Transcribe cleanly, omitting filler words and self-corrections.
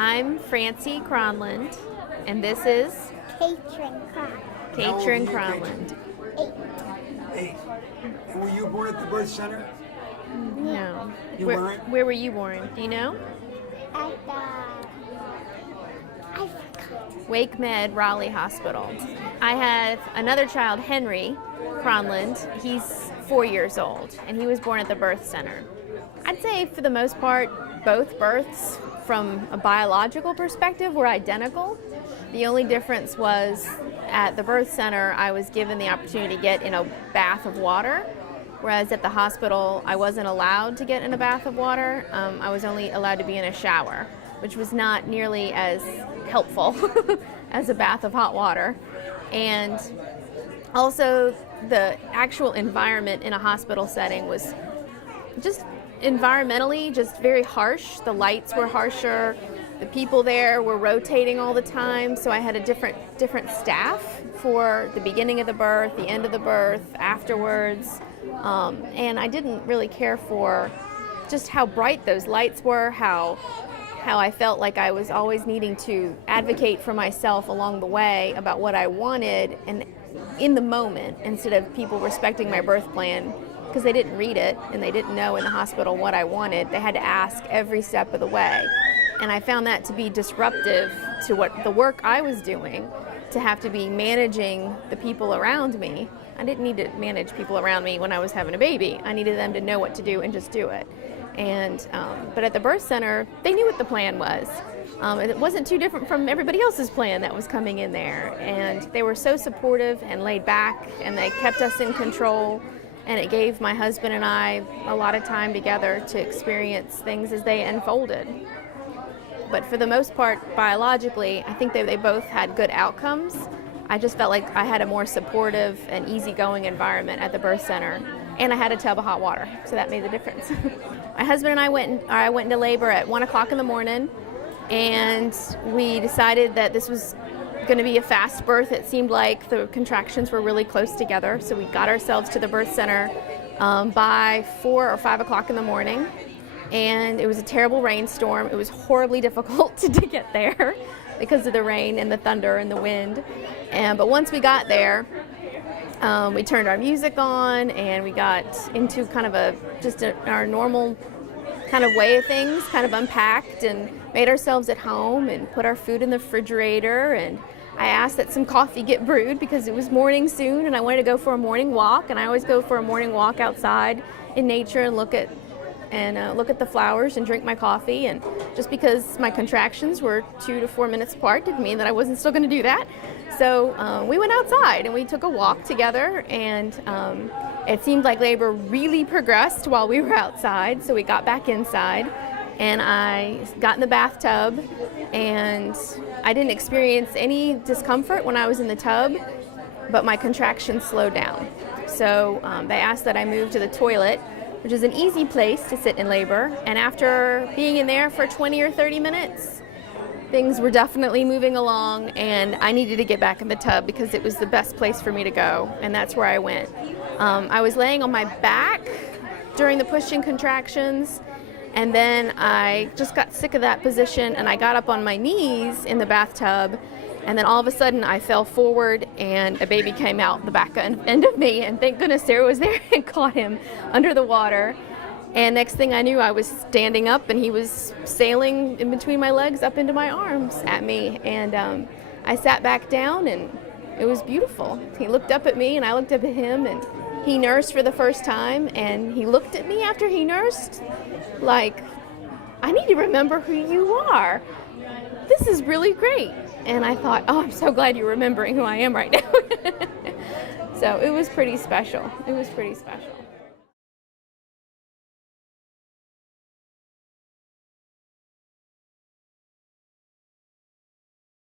I'm Francie Cronland, and this is Katrin Cronland. Cronland. 8. 8. And were you born at the birth center? No. You where, weren't? where were you born? Do you know? At I forgot. Wake Med Raleigh Hospital. I have another child, Henry Cronland. He's 4 years old, and he was born at the birth center. I'd say for the most part, both births from a biological perspective were identical. The only difference was at the birth center, I was given the opportunity to get in a bath of water, whereas at the hospital, I wasn't allowed to get in a bath of water. I was only allowed to be in a shower, which was not nearly as helpful as a bath of hot water. And also, the actual environment in a hospital setting was just environmentally just very harsh. The lights were harsher. The people there were rotating all the time, so I had a different staff for the beginning of the birth, the end of the birth, afterwards. And I didn't really care for just how bright those lights were, how I felt like I was always needing to advocate for myself along the way about what I wanted and in the moment, instead of people respecting my birth plan because they didn't read it and they didn't know in the hospital what I wanted. They had to ask every step of the way. And I found that to be disruptive to what the work I was doing, to have to be managing the people around me. I didn't need to manage people around me when I was having a baby. I needed them to know what to do and just do it. And but at the birth center, they knew what the plan was. It wasn't too different from everybody else's plan that was coming in there. And they were so supportive and laid back, and they kept us in control. And it gave my husband and I a lot of time together to experience things as they unfolded. But for the most part, biologically, I think they both had good outcomes. I just felt like I had a more supportive and easygoing environment at the birth center. And I had a tub of hot water, so that made the difference. My husband and I went into labor at 1 o'clock in the morning, and we decided that this was going to be a fast birth. It seemed like the contractions were really close together, so we got ourselves to the birth center by 4 or 5 o'clock in the morning, and it was a terrible rainstorm. It was horribly difficult to get there because of the rain and the thunder and the wind. But once we got there, we turned our music on and we got into kind of our normal kind of way of things, kind of unpacked and made ourselves at home and put our food in the refrigerator. And I asked that some coffee get brewed because it was morning soon and I wanted to go for a morning walk. And I always go for a morning walk outside in nature and look at the flowers and drink my coffee. And just because my contractions were 2 to 4 minutes apart didn't mean that I wasn't still going to do that. So we went outside and we took a walk together, and it seemed like labor really progressed while we were outside. So we got back inside and I got in the bathtub, and I didn't experience any discomfort when I was in the tub, but my contractions slowed down. So they asked that I move to the toilet, which is an easy place to sit in labor. And after being in there for 20 or 30 minutes, things were definitely moving along, and I needed to get back in the tub because it was the best place for me to go, and that's where I went. I was laying on my back during the pushing contractions, and then I just got sick of that position, and I got up on my knees in the bathtub, and then all of a sudden I fell forward and a baby came out the back end of me, and thank goodness Sarah was there and caught him under the water. And next thing I knew, I was standing up and he was sailing in between my legs up into my arms at me. And I sat back down and it was beautiful. He looked up at me and I looked up at him, and he nursed for the first time, and he looked at me after he nursed like, I need to remember who you are. This is really great. And I thought, oh, I'm so glad you're remembering who I am right now. So it was pretty special. It was pretty special.